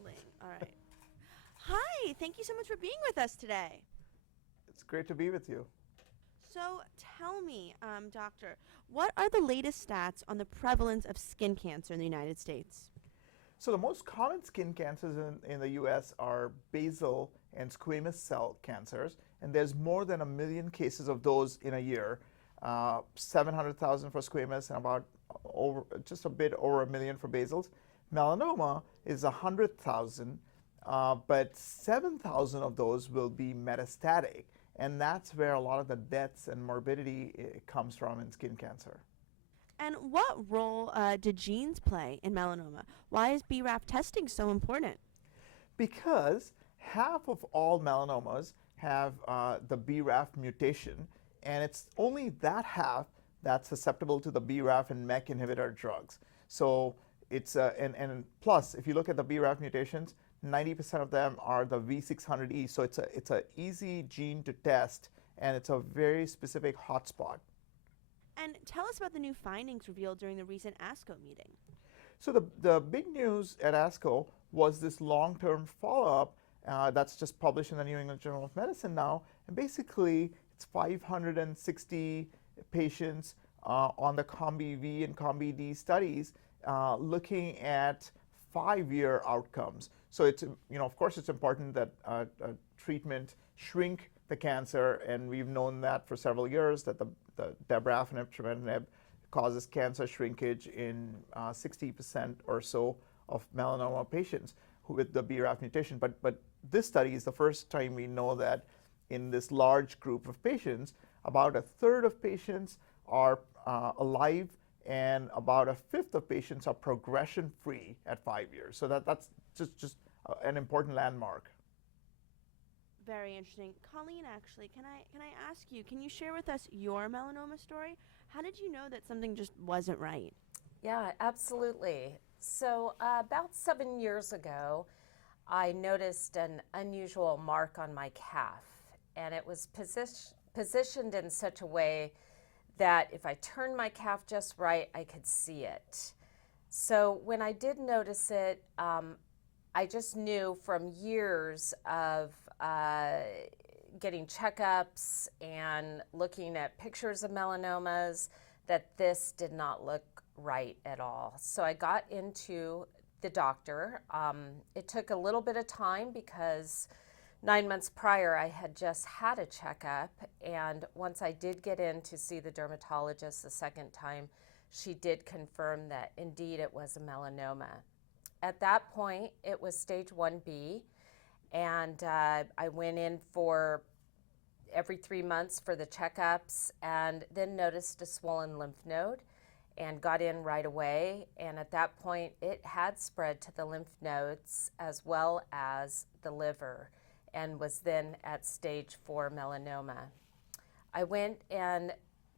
rolling. All right. Hi, thank you so much for being with us today. It's great to be with you. So, tell me, doctor, what are the latest stats on the prevalence of skin cancer in the United States? So, the most common skin cancers in the US are basal and squamous cell cancers, and there's more than 1 million cases of those in a year. 700,000 for squamous and about just a bit over 1 million for basals. Melanoma is 100,000, but 7,000 of those will be metastatic, and that's where a lot of the deaths and morbidity comes from in skin cancer. And what role do genes play in melanoma? Why is BRAF testing so important? Because half of all melanomas have the BRAF mutation, and it's only that half that's susceptible to the BRAF and MEK inhibitor drugs. So and plus, if you look at the BRAF mutations, 90% of them are the V600E. So it's a easy gene to test, and it's a very specific hotspot. And tell us about the new findings revealed during the recent ASCO meeting. So the big news at ASCO was this long-term follow-up that's just published in the New England Journal of Medicine now. And basically, it's 560 patients on the COMBI-V and COMBI-D studies looking at 5-year outcomes. So of course, it's important that treatment shrink the cancer, and we've known that for several years that the dabrafenib, trametinib causes cancer shrinkage in 60% or so of melanoma patients with the BRAF mutation. But this study is the first time we know that in this large group of patients, about a third of patients are alive, and about a fifth of patients are progression-free at 5 years. So that's just an important landmark. Very interesting. Colleen, actually, can I ask you, can you share with us your melanoma story? How did you know that something just wasn't right? Yeah, absolutely. So, about 7 years ago, I noticed an unusual mark on my calf, and it was positioned in such a way that if I turned my calf just right, I could see it. So, when I did notice it, I just knew from years of getting checkups and looking at pictures of melanomas that this did not look right at all. So I got into the doctor. It took a little bit of time because 9 months prior I had just had a checkup, and once I did get in to see the dermatologist the second time, she did confirm that indeed it was a melanoma. At that point, it was stage 1B, and I went in for every 3 months for the checkups, and then noticed a swollen lymph node and got in right away. And at that point, it had spread to the lymph nodes as well as the liver, and was then at stage 4 melanoma. I went and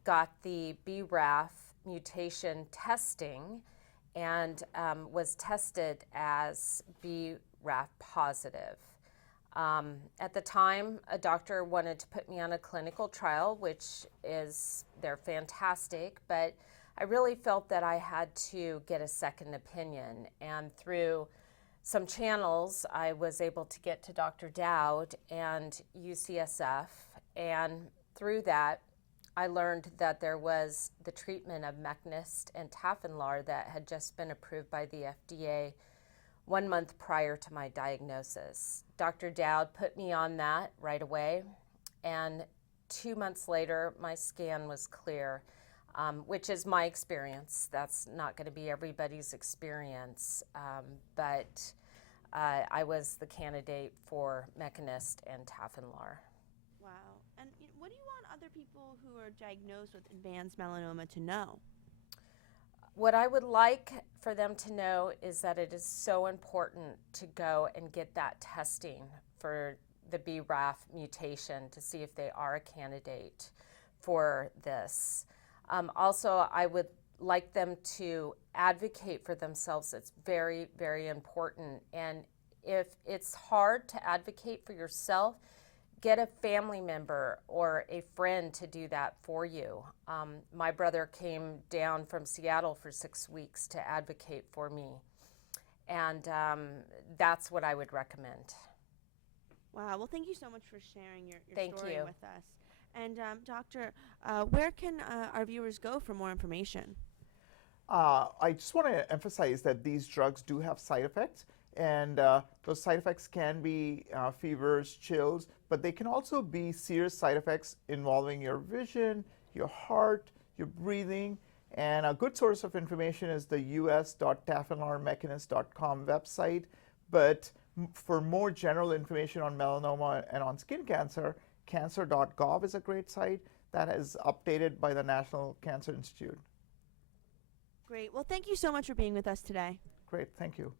got the BRAF mutation testing, and was tested as BRAF positive. At the time, a doctor wanted to put me on a clinical trial, which they're fantastic, but I really felt that I had to get a second opinion. And through some channels, I was able to get to Dr. Dowd and UCSF. And through that, I learned that there was the treatment of Mekinist and Tafinlar that had just been approved by the FDA 1 month prior to my diagnosis. Dr. Dowd put me on that right away, and 2 months later, my scan was clear, which is my experience. That's not going to be everybody's experience, but I was the candidate for Mekinist and Tafinlar. Wow. And what do you want other people who are diagnosed with advanced melanoma to know? What I would like for them to know is that it is so important to go and get that testing for the BRAF mutation to see if they are a candidate for this. Also, I would like them to advocate for themselves. It's very, very important. And if it's hard to advocate for yourself, get a family member or a friend to do that for you. My brother came down from Seattle for 6 weeks to advocate for me. And that's what I would recommend. Wow. Well, thank you so much for sharing your Thank story you. with us. And Doctor, where can our viewers go for more information? I just want to emphasize that these drugs do have side effects, and those side effects can be fevers, chills, but they can also be serious side effects involving your vision, your heart, your breathing. And a good source of information is the us.tafinlarmechanis.com website. But for more general information on melanoma and on skin cancer, cancer.gov is a great site that is updated by the National Cancer Institute. Great. Well, thank you so much for being with us today. Great, thank you.